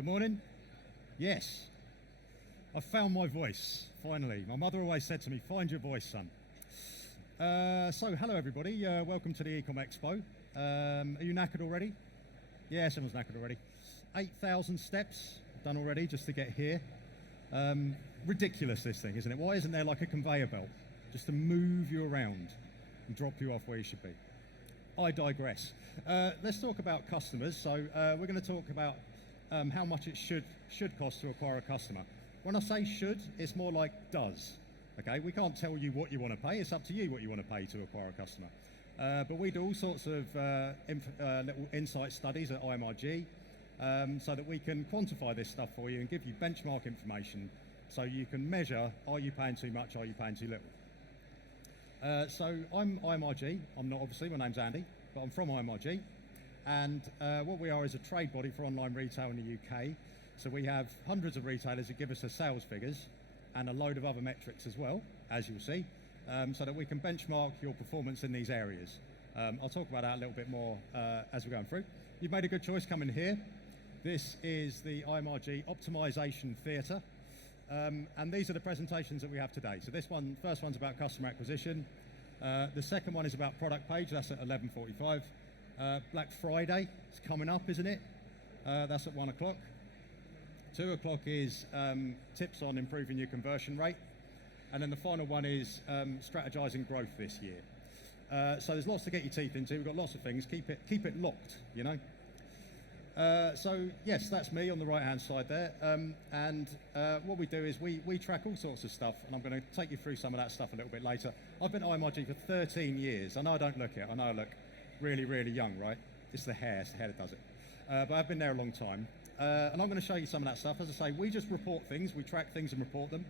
Good morning. Yes, I've found my voice, finally. My mother always said to me, find your voice, son. So, hello everybody, welcome to the Ecom Expo. Are you knackered already? Yes, everyone's knackered already. 8,000 steps done already just to get here. Ridiculous, this thing, isn't it? Why isn't there like a conveyor belt just to move you around and drop you off where you should be? I digress. Let's talk about customers. So we're going to talk about how much it should cost to acquire a customer. When I say should, it's more like does. Okay, we can't tell you what you want to pay. It's up to you what you want to pay to acquire a customer. But we do all sorts of little insight studies at IMRG so that we can quantify this stuff for you and give you benchmark information so you can measure, are you paying too much, are you paying too little? So I'm IMRG. I'm not, obviously, my name's Andy, but I'm from IMRG. And what we are is a trade body for online retail in the UK. So we have hundreds of retailers that give us their sales figures and a load of other metrics as well, as you'll see, so that we can benchmark your performance in these areas. I'll talk about that a little bit more as we're going through. You've made a good choice coming here. This is the IMRG Optimization Theatre. And these are the presentations that we have today. So first one's about customer acquisition. The second one is about product page. That's at 11:45. Black Friday is coming up, isn't it? That's at 1 o'clock. 2 o'clock is tips on improving your conversion rate. And then the final one is strategizing growth this year. So there's lots to get your teeth into. We've got lots of things. Keep it locked, you know. So yes, that's me on the right-hand side there. And what we do is we track all sorts of stuff, and I'm going to take you through some of that stuff a little bit later. I've been at IMRG for 13 years. I know I don't look it. I know I look really, really young, right? It's the hair that does it. But I've been there a long time. And I'm going to show you some of that stuff. As I say, we just report things. We track things and report them.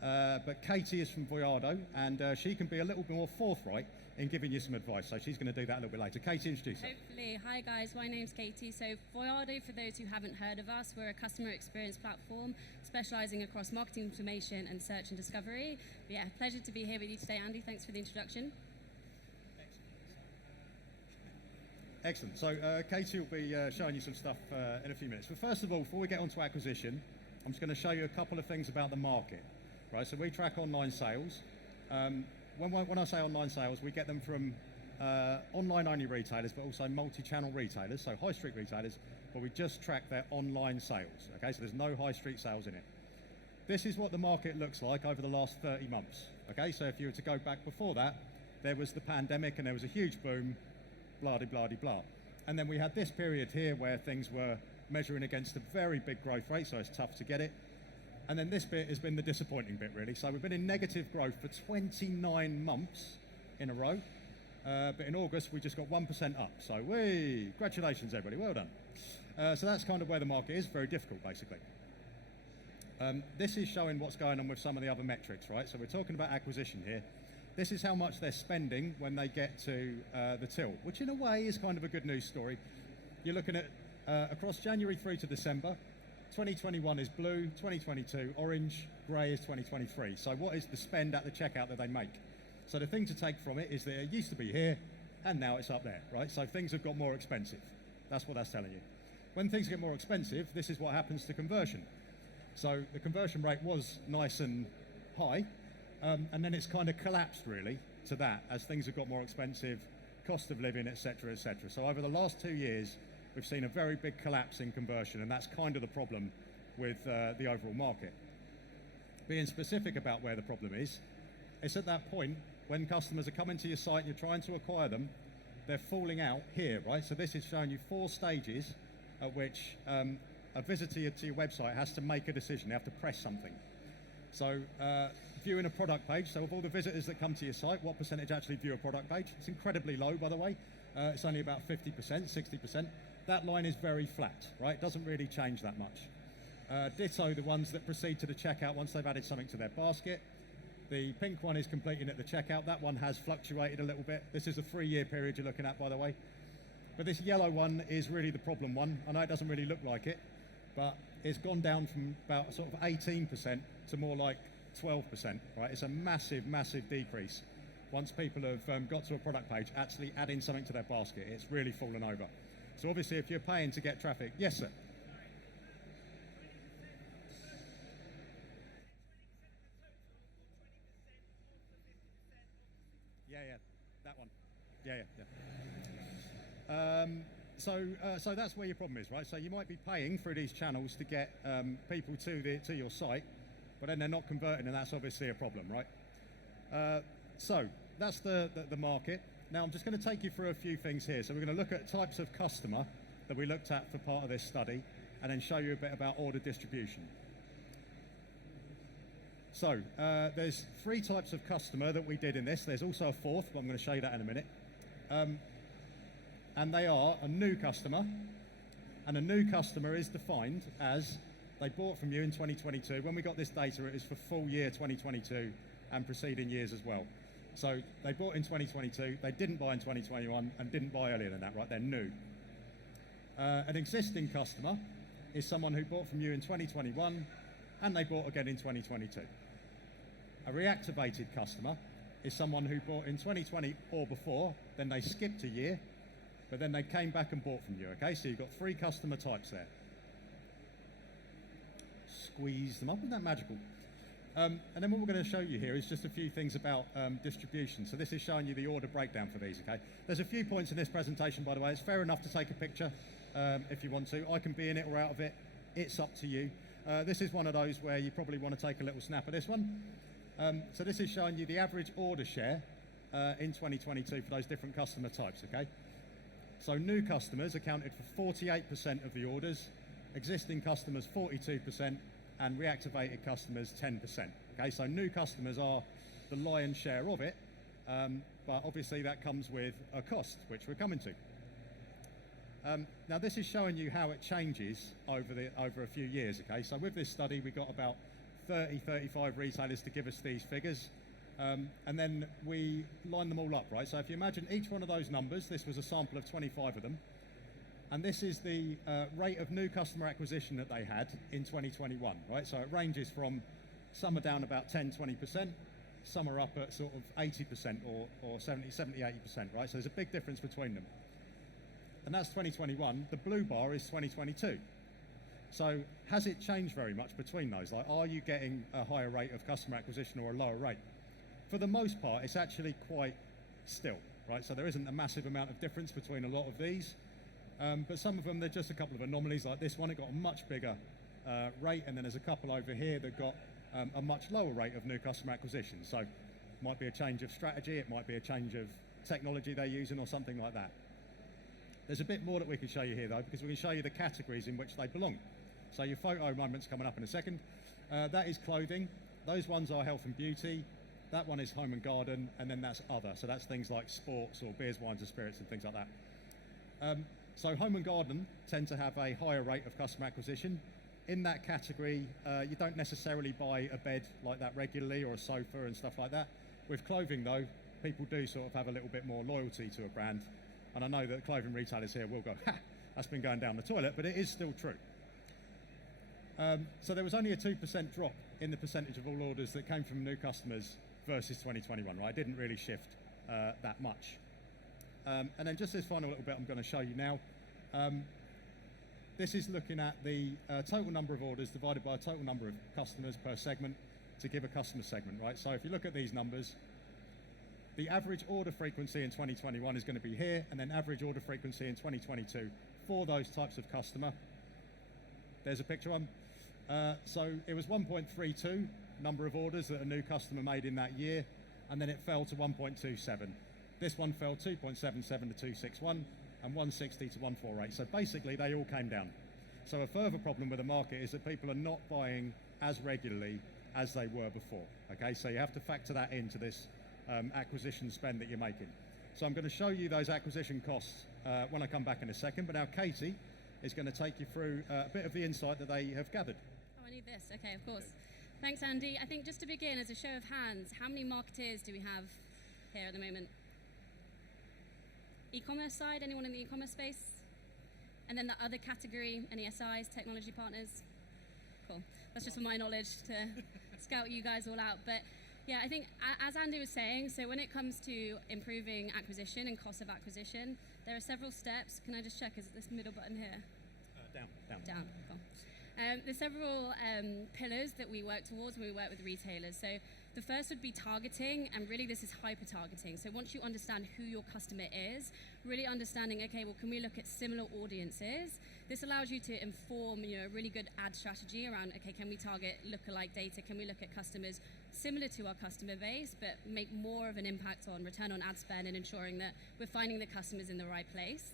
But Katie is from Voyado, and she can be a little bit more forthright in giving you some advice. So she's going to do that a little bit later. Katie, introduce her. Hopefully. Hi guys, my name's Katie. So Voyado, for those who haven't heard of us, we're a customer experience platform specialising across marketing automation and search and discovery. But yeah, pleasure to be here with you today, Andy. Thanks for the introduction. Excellent. So Katie will be showing you some stuff in a few minutes. But first of all, before we get on to acquisition, I'm just going to show you a couple of things about the market. Right, so we track online sales. When I say online sales, we get them from online-only retailers, but also multi-channel retailers, so high street retailers, but we just track their online sales. Okay, so there's no high street sales in it. This is what the market looks like over the last 30 months. Okay, so if you were to go back before that, there was the pandemic and there was a huge boom, blah-de-blah-de-blah. And then we had this period here where things were measuring against a very big growth rate, so it's tough to get it. And then this bit has been the disappointing bit, really. So we've been in negative growth for 29 months in a row. But in August, we just got 1% up. So, congratulations, everybody. Well done. So that's kind of where the market is. Very difficult, basically. This is showing what's going on with some of the other metrics, right? So we're talking about acquisition here. This is how much they're spending when they get to the till, which in a way is kind of a good news story. You're looking at across January through to December. 2021 is blue, 2022 orange, grey is 2023. So what is the spend at the checkout that they make? So the thing to take from it is that it used to be here and now it's up there, right? So things have got more expensive. That's what that's telling you. When things get more expensive, this is what happens to conversion. So the conversion rate was nice and high, and then it's kind of collapsed really to that as things have got more expensive, cost of living, etc., etc. So over the last 2 years, we've seen a very big collapse in conversion, and that's kind of the problem with the overall market. Being specific about where the problem is, it's at that point when customers are coming to your site and you're trying to acquire them, they're falling out here, right? So this is showing you 4 stages at which a visitor to your website has to make a decision. They have to press something. So viewing a product page, so of all the visitors that come to your site, what percentage actually view a product page? It's incredibly low, by the way. It's only about 50%, 60%. That line is very flat, right? It doesn't really change that much. Ditto the ones that proceed to the checkout once they've added something to their basket. The pink one is completing at the checkout. That one has fluctuated a little bit. This is a 3-year period you're looking at, by the way. But this yellow one is really the problem one. I know it doesn't really look like it, but it's gone down from about sort of 18% to more like 12%, right? It's a massive, massive decrease. Once people have got to a product page, actually adding something to their basket, it's really fallen over. So obviously if you're paying to get traffic, yes sir? Yeah, yeah. So that's where your problem is, right? So you might be paying through these channels to get people to your site, but then they're not converting, and that's obviously a problem, right? So that's the market. Now I'm just going to take you through a few things here. So we're going to look at types of customer that we looked at for part of this study, and then show you a bit about order distribution. So there's 3 types of customer that we did in this. There's also a 4th, but I'm going to show you that in a minute. And they are a new customer, and a new customer is defined as they bought from you in 2022. When we got this data, it was for full year 2022 and preceding years as well. So they bought in 2022, they didn't buy in 2021, and didn't buy earlier than that, right? They're new. An existing customer is someone who bought from you in 2021, and they bought again in 2022. A reactivated customer is someone who bought in 2020 or before, then they skipped a year, but then they came back and bought from you, okay? So you've got 3 customer types there. Squeeze them up, isn't that magical? And then what we're going to show you here is just a few things about distribution. So this is showing you the order breakdown for these, okay? There's a few points in this presentation, by the way. It's fair enough to take a picture if you want to. I can be in it or out of it. It's up to you. This is one of those where you probably want to take a little snap of this one. So this is showing you the average order share in 2022 for those different customer types, okay? So new customers accounted for 48% of the orders, existing customers 42%, and reactivated customers 10%. Okay, so new customers are the lion's share of it, but obviously that comes with a cost, which we're coming to. Now this is showing you how it changes over a few years. Okay, so with this study we got about 35 retailers to give us these figures, and then we line them all up, right? So if you imagine each one of those numbers, this was a sample of 25 of them, and this is the rate of new customer acquisition that they had in 2021, right? So it ranges from, some are down about 10-20%, some are up at sort of 80% or 70-80%, right? So there's a big difference between them. And that's 2021. The blue bar is 2022. So has it changed very much between those? Like, are you getting a higher rate of customer acquisition or a lower rate? For the most part, it's actually quite still, right? So there isn't a massive amount of difference between a lot of these. But some of them, they're just a couple of anomalies, like this one. It got a much bigger rate, and then there's a couple over here that got a much lower rate of new customer acquisition. So it might be a change of strategy, it might be a change of technology they're using, or something like that. There's a bit more that we can show you here, though, because we can show you the categories in which they belong. So your photo moment's coming up in a second. That is clothing. Those ones are health and beauty. That one is home and garden, and then that's other. So that's things like sports or beers, wines and spirits and things like that. So home and garden tend to have a higher rate of customer acquisition. In that category, you don't necessarily buy a bed like that regularly, or a sofa and stuff like that. With clothing, though, people do sort of have a little bit more loyalty to a brand. And I know that clothing retailers here will go, ha, that's been going down the toilet, but it is still true. So there was only a 2% drop in the percentage of all orders that came from new customers versus 2021, right? It didn't really shift that much. And then just this final little bit I'm going to show you now. This is looking at the total number of orders divided by total number of customers per segment to give a customer segment, right? So if you look at these numbers, the average order frequency in 2021 is going to be here, and then average order frequency in 2022 for those types of customer. There's a picture one. So it was 1.32 number of orders that a new customer made in that year, and then it fell to 1.27. This one fell 2.77 to 261, and 160 to 148. So basically they all came down. So a further problem with the market is that people are not buying as regularly as they were before. Okay, so you have to factor that into this acquisition spend that you're making. So I'm going to show you those acquisition costs when I come back in a second, but now Katie is going to take you through a bit of the insight that they have gathered. Oh, I need this. Okay, of course. Thanks, Andy. I think just to begin, as a show of hands, how many marketeers do we have here at the moment? E-commerce side, anyone in the e-commerce space? And then the other category, any SIs, technology partners? Cool. That's just for my knowledge to scout you guys all out. But yeah, I think as Andy was saying, so when it comes to improving acquisition and cost of acquisition, there are several steps. Can I just check, is it this middle button here? Down. Down, cool. There's several pillars that we work towards when we work with retailers. So the first would be targeting, and really this is hyper-targeting. So once you understand who your customer is, really understanding, okay, well, can we look at similar audiences? This allows you to inform, a really good ad strategy around, okay, can we target lookalike data? Can we look at customers similar to our customer base, but make more of an impact on return on ad spend and ensuring that we're finding the customers in the right place?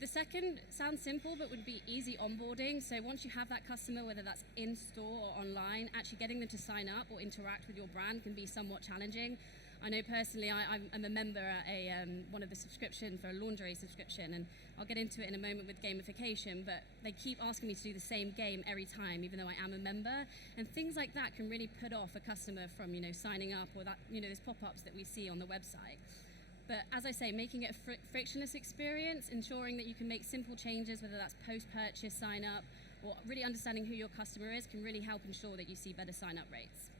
The second sounds simple, but would be easy onboarding. So once you have that customer, whether that's in store or online, actually getting them to sign up or interact with your brand can be somewhat challenging. I know personally, I'm a member at one of the subscription for a lingerie subscription, and I'll get into it in a moment with gamification, but they keep asking me to do the same game every time, even though I am a member. And things like that can really put off a customer from, signing up, or that, those pop-ups that we see on the website. But as I say, making it a frictionless experience, ensuring that you can make simple changes, whether that's post-purchase sign up or really understanding who your customer is, can really help ensure that you see better sign-up rates.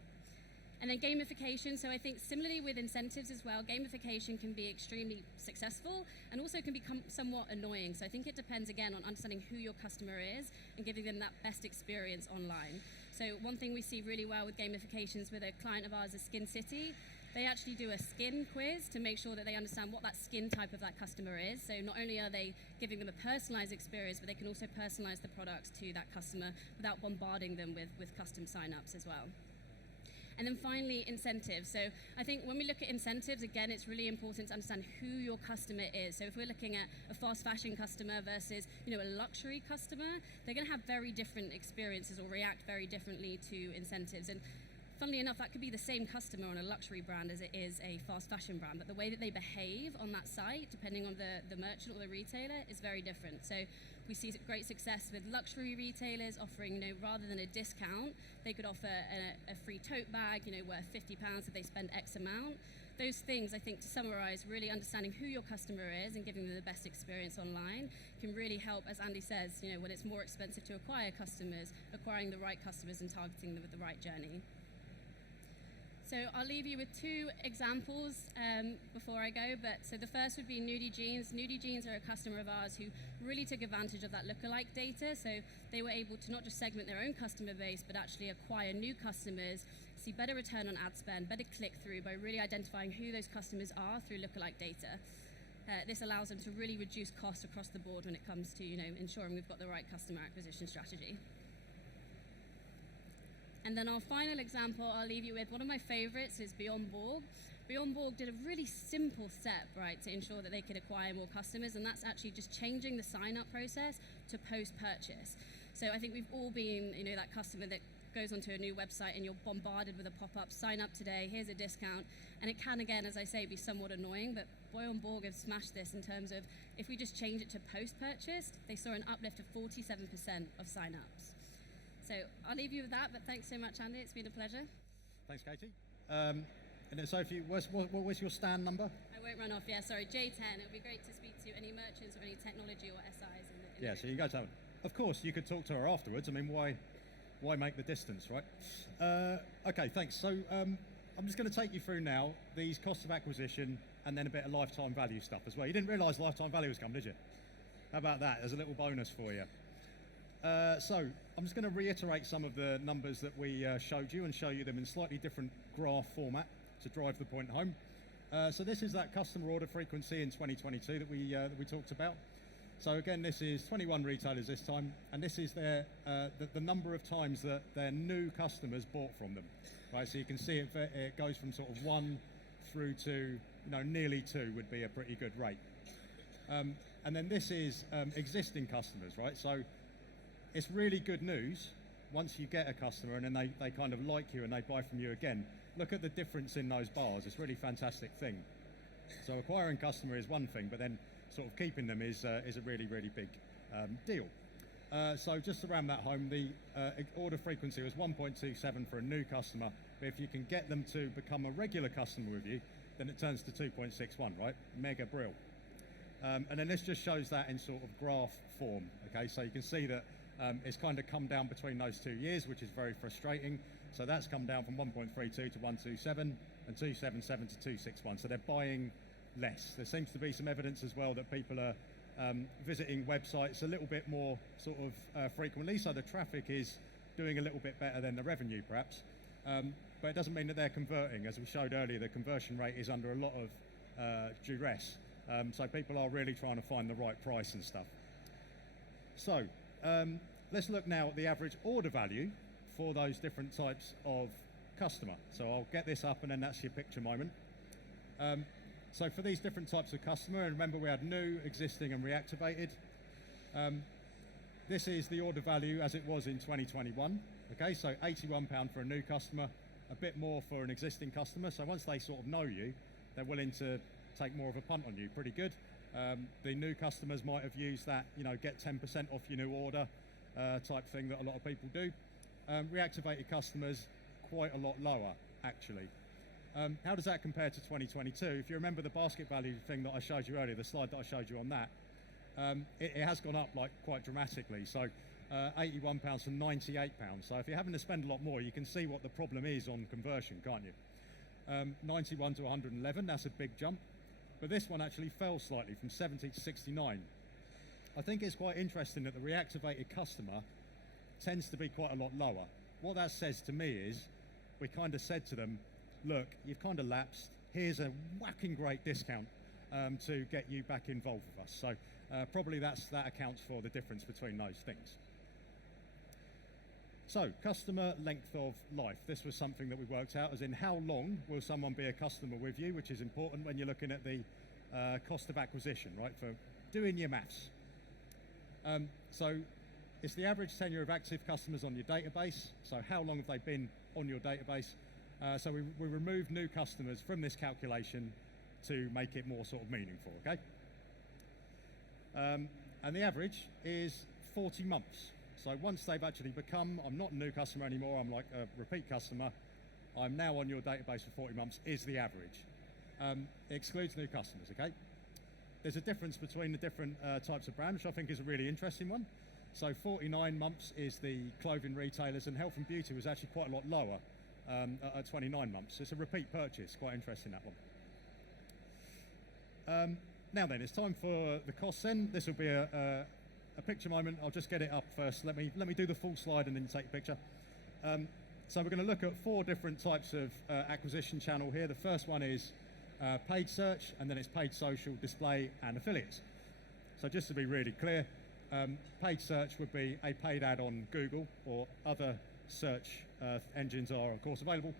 And then gamification, so I think similarly with incentives as well, gamification can be extremely successful and also can become somewhat annoying. So I think it depends again on understanding who your customer is and giving them that best experience online. So one thing we see really well with gamifications with a client of ours is Skin City. They actually do a skin quiz to make sure that they understand what that skin type of that customer is. So not only are they giving them a personalized experience, but they can also personalize the products to that customer without bombarding them with custom signups as well. And then finally, incentives. So I think when we look at incentives, again, it's really important to understand who your customer is. So if we're looking at a fast fashion customer versus, a luxury customer, they're going to have very different experiences or react very differently to incentives. And funnily enough, that could be the same customer on a luxury brand as it is a fast fashion brand, but the way that they behave on that site, depending on the merchant or the retailer, is very different. So we see great success with luxury retailers offering, rather than a discount, they could offer a free tote bag, worth £50 if they spend X amount. Those things, I think, to summarize, really understanding who your customer is and giving them the best experience online can really help, as Andy says, when it's more expensive to acquire customers, acquiring the right customers and targeting them with the right journey. So I'll leave you with two examples before I go. So the first would be Nudie Jeans. Nudie Jeans are a customer of ours who really took advantage of that lookalike data. So they were able to not just segment their own customer base, but actually acquire new customers, see better return on ad spend, better click-through by really identifying who those customers are through lookalike data. This allows them to really reduce costs across the board when it comes to ensuring we've got the right customer acquisition strategy. And then our final example I'll leave you with, one of my favorites is Beyond Borg. Beyond Borg did a really simple step, right, to ensure that they could acquire more customers, and that's actually just changing the sign-up process to post-purchase. So I think we've all been, that customer that goes onto a new website and you're bombarded with a pop-up, sign up today, here's a discount, and it can, again, as I say, be somewhat annoying, but Beyond Borg have smashed this in terms of if we just change it to post-purchase, they saw an uplift of 47% of sign-ups. So I'll leave you with that, but thanks so much, Andy. It's been a pleasure. Thanks, Katie. And then Sophie, what was your stand number? I won't run off, Sorry, J10. It would be great to speak to any merchants or any technology or SIs in the so you can go to her. Of course, you could talk to her afterwards. I mean, why make the distance, right? Okay, thanks. So I'm just going to take you through now these costs of acquisition and then a bit of lifetime value stuff as well. You didn't realise lifetime value was coming, did you? How about that? There's a little bonus for you. So I'm just going to reiterate some of the numbers that we showed you and show you them in slightly different graph format to drive the point home. So this is that customer order frequency in 2022 that we talked about. So again, this is 21 retailers this time, and this is the number of times that their new customers bought from them. Right, so you can see it goes from sort of 1 through to nearly 2 would be a pretty good rate. And then this is existing customers, right? So it's really good news once you get a customer and then they kind of like you and they buy from you again. Look at the difference in those bars. It's a really fantastic thing. So acquiring customer is one thing, but then sort of keeping them is a really, really big deal. So just to ram that home, the order frequency was 1.27 for a new customer, but if you can get them to become a regular customer with you, then it turns to 2.61, right? Mega brill. And then this just shows that in sort of graph form, okay? So you can see that it's kind of come down between those 2 years, which is very frustrating. So that's come down from 1.32 to 127 and 277 to 261. So they're buying less. There seems to be some evidence as well that people are visiting websites a little bit more sort of frequently, so the traffic is doing a little bit better than the revenue perhaps. But it doesn't mean that they're converting. As we showed earlier, the conversion rate is under a lot of duress. So people are really trying to find the right price and stuff. So let's look now at the average order value for those different types of customer. So I'll get this up and then that's your picture moment. So for these different types of customer, and remember we had new, existing and reactivated. This is the order value as it was in 2021. Okay, so £81 for a new customer, a bit more for an existing customer. So once they sort of know you, they're willing to take more of a punt on you. Pretty good. The new customers might have used that, you know, get 10% off your new order type thing that a lot of people do. Reactivated customers, quite a lot lower actually. How does that compare to 2022? If you remember the basket value thing that I showed you earlier, the slide that I showed you on that, it has gone up like quite dramatically. So £81 from £98. So if you're having to spend a lot more, you can see what the problem is on conversion, can't you? 91 to 111, that's a big jump. But this one actually fell slightly from 70 to 69. I think it's quite interesting that the reactivated customer tends to be quite a lot lower. What that says to me is, we kind of said to them, look, you've kind of lapsed, here's a whacking great discount to get you back involved with us. So probably that accounts for the difference between those things. So customer length of life. This was something that we worked out, as in how long will someone be a customer with you, which is important when you're looking at the cost of acquisition, right, for doing your maths. So it's the average tenure of active customers on your database. So how long have they been on your database? So we removed new customers from this calculation to make it more sort of meaningful, okay? And the average is 40 months. So once they've actually become, I'm not a new customer anymore, I'm like a repeat customer, I'm now on your database for 40 months is the average. It excludes new customers, okay? There's a difference between the different types of brands, which I think is a really interesting one. So 49 months is the clothing retailers, and health and beauty was actually quite a lot lower at 29 months. It's a repeat purchase, quite interesting that one. Now then, it's time for the costs then. This will be a picture moment. I'll just get it up first. Let me do the full slide and then take a picture. So we're going to look at 4 different types of acquisition channel here. The first one is paid search, and then it's paid social, display, and affiliates. So just to be really clear, paid search would be a paid ad on Google or other search engines are of course available.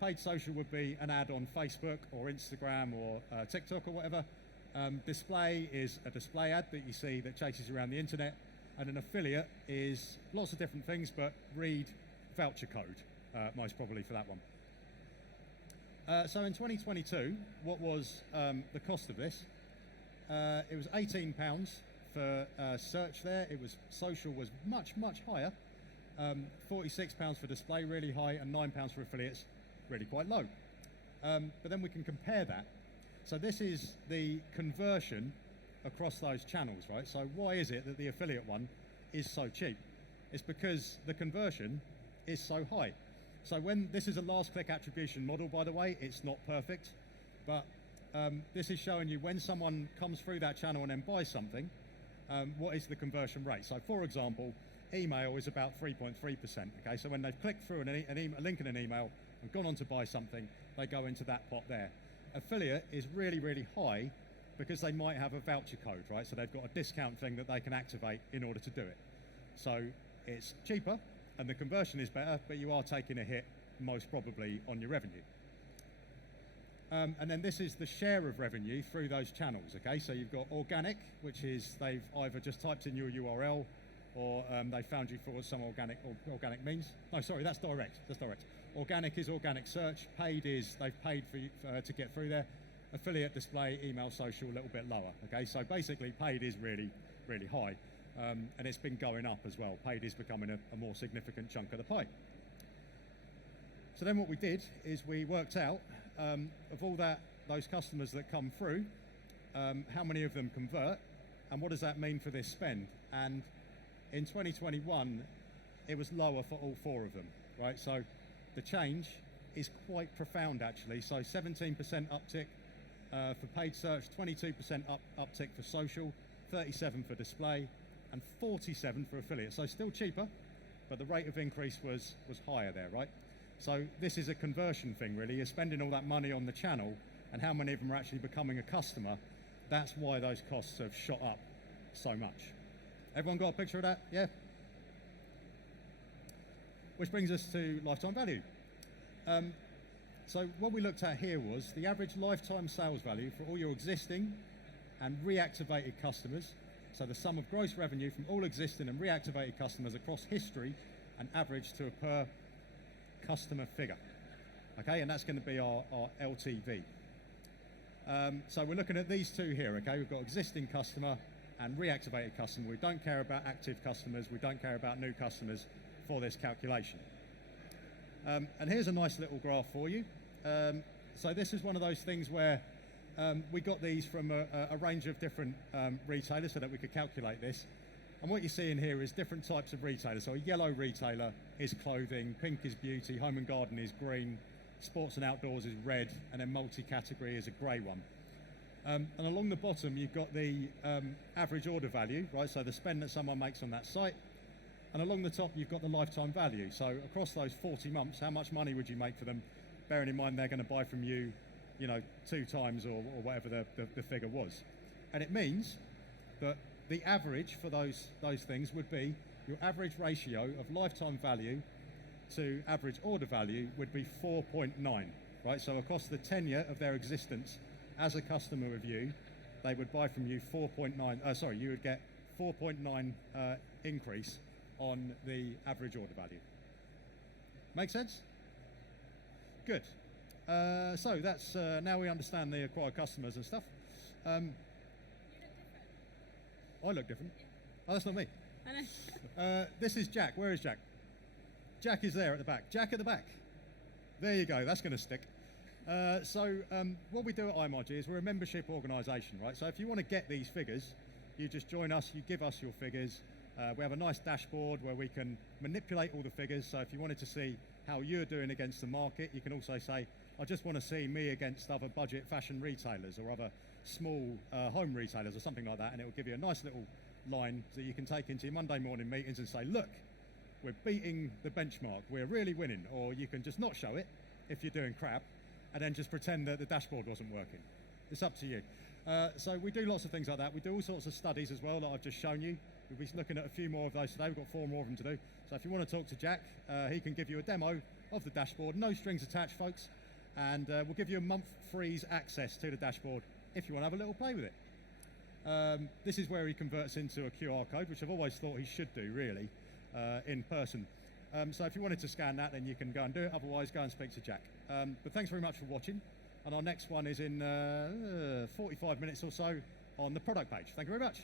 Paid social would be an ad on Facebook or Instagram or TikTok or whatever. Display is a display ad that you see that chases you around the internet, and an affiliate is lots of different things, but read voucher code most probably for that one. So in 2022, what was the cost of this? It was £18 for search there. It was social was much higher. £46 for display, really high, and £9 for affiliates, really quite low. But then we can compare that. So this is the conversion across those channels, right? So why is it that the affiliate one is so cheap? It's because the conversion is so high. So when this is a last click attribution model, by the way, it's not perfect, but this is showing you when someone comes through that channel and then buys something, what is the conversion rate? So for example, email is about 3.3%, okay? So when they've clicked through a link in an email and gone on to buy something, they go into that pot there. Affiliate is really high because they might have a voucher code, right? So they've got a discount thing that they can activate in order to do it. So it's cheaper and the conversion is better, but you are taking a hit most probably on your revenue. And then this is the share of revenue through those channels, okay? So you've got organic, which is they've either just typed in your URL or they found you for some organic means. No, sorry, that's direct. Organic is organic search. Paid is they've paid for you to get through there. Affiliate, display, email, social, a little bit lower. Okay, so basically paid is really high, and it's been going up as well. Paid is becoming a more significant chunk of the pie. So then what we did is we worked out of all those customers that come through, how many of them convert, and what does that mean for this spend? And in 2021, it was lower for all 4 of them, right? So the change is quite profound actually. So 17% uptick for paid search, 22% uptick for social, 37 for display, and 47 for affiliate. So still cheaper, but the rate of increase was higher there, right? So this is a conversion thing, really. You're spending all that money on the channel, and how many of them are actually becoming a customer. That's why those costs have shot up so much. Everyone got a picture of that? Yeah? Which brings us to lifetime value. So what we looked at here was the average lifetime sales value for all your existing and reactivated customers. So the sum of gross revenue from all existing and reactivated customers across history and average to a per customer figure. Okay, and that's going to be our LTV. So we're looking at these two here, okay? We've got existing customer and reactivated customer. We don't care about active customers. We don't care about new customers for this calculation. And here's a nice little graph for you. So this is one of those things where we got these from a range of different retailers so that we could calculate this. And what you're seeing here is different types of retailers. So a yellow retailer is clothing, pink is beauty, home and garden is green, sports and outdoors is red, and then multi-category is a grey one. And along the bottom, you've got the average order value, right? So the spend that someone makes on that site. And along the top, you've got the lifetime value. So across those 40 months, how much money would you make for them? Bearing in mind they're going to buy from you, 2 times or whatever the figure was. And it means that the average for those things would be your average ratio of lifetime value to average order value would be 4.9, right? So across the tenure of their existence as a customer of you, they would buy from you you would get 4.9 increase on the average order value. Make sense? Good. So that's now we understand the acquired customers and stuff. I look different. Oh, that's not me. I know. This is Jack. Where is Jack? Jack is there at the back. Jack at the back. There you go. That's going to stick. So what we do at IMRG is we're a membership organisation, right? So if you want to get these figures, you just join us. You give us your figures. We have a nice dashboard where we can manipulate all the figures. So if you wanted to see how you're doing against the market, you can also say, I just want to see me against other budget fashion retailers or other small home retailers or something like that, and it will give you a nice little line that you can take into your Monday morning meetings and say, look, we're beating the benchmark, we're really winning. Or you can just not show it if you're doing crap and then just pretend that the dashboard wasn't working. It's up to you. So we do lots of things like that. We do all sorts of studies as well that I've just shown you. We'll be looking at a few more of those today. We've got 4 more of them to do. So if you want to talk to Jack, he can give you a demo of the dashboard. No strings attached, folks. And we'll give you a month free access to the dashboard if you want to have a little play with it. This is where he converts into a QR code, which I've always thought he should do, really, in person. So if you wanted to scan that, then you can go and do it. Otherwise, go and speak to Jack. But thanks very much for watching. And our next one is in 45 minutes or so on the product page. Thank you very much.